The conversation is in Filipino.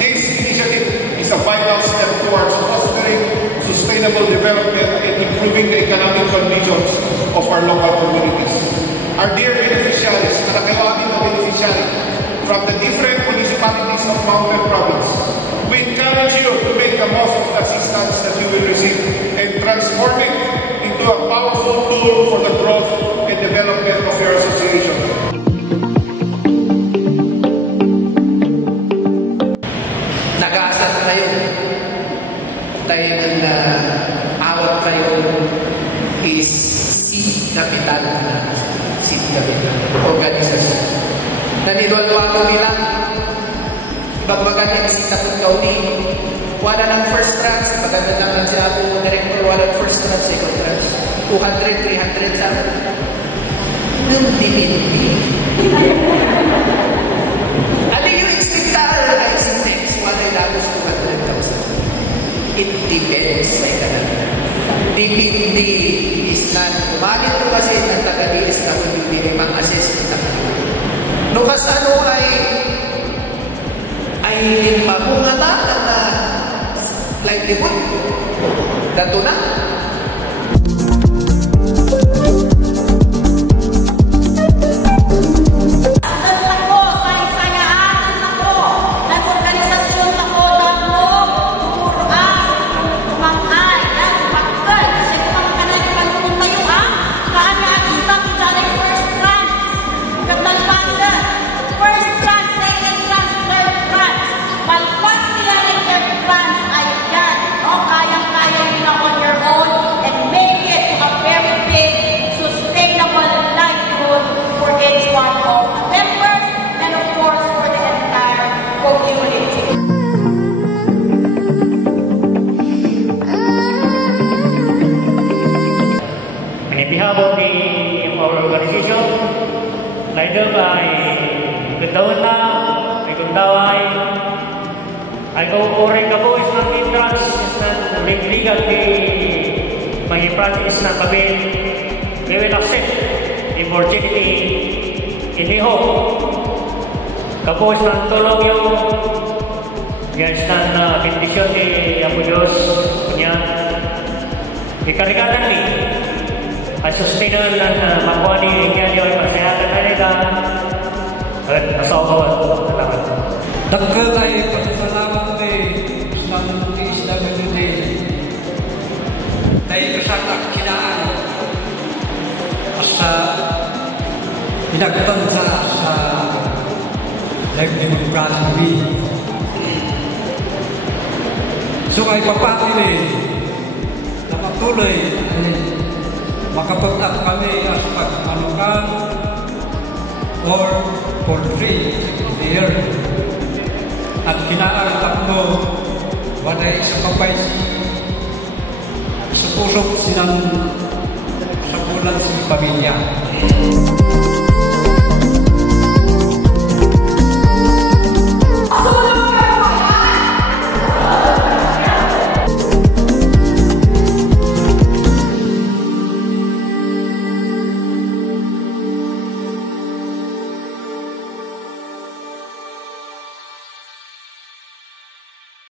This initiative is a vital step towards fostering sustainable development and improving the economic conditions of our local communities. Our dear beneficiaries, malakawagin na beneficiary from the different municipalities of Mountain Province, we encourage you to make the most of the assistance that you will receive and transform it into a powerful tool for the growth and development of your association. Nag-aasat kayo. Tayo ng awat kayo is seed capital. Seed capital. Organisasyon. Nanilwalwalo nila. Bagbagan yung sita kong kauni. Wala ng first tranche. Maganda lang siya ako director. Wala ng first tranche, second tranche. 200, 300 sa nung dipindi. Ano yung expectar na sintex? Wala yung lagos 200,000. It depends sa economy. Dipindi is not. Umalit ko kasi ng taga-dilis na kung hindi mang assessment na kanila. Nung kasano ay mabungata na livelihood. Dato na. About our organization, later by Gandawin na, may Gandaway, ay kukuring ka po is not entrance, is not legal di may practice na kami, we will accept the opportunity iniho. Kapos ng tulong yung yes na bendisyon ni Apo Diyos niya, ikarigatan ni ay sustainable na makuha ni Ingenyo ay pasayatan na nila at nasokohan. Dagka tayo pasasalamat sa DSWD tayo kasatak kinaan sa pinagtansa sa Demokrasi. So kay papatili na patuloy makapag-up kami as pag-anukan or for free year at kinaatak mo waday sa kapay sa pusok sinang sa bulan sa pamilya.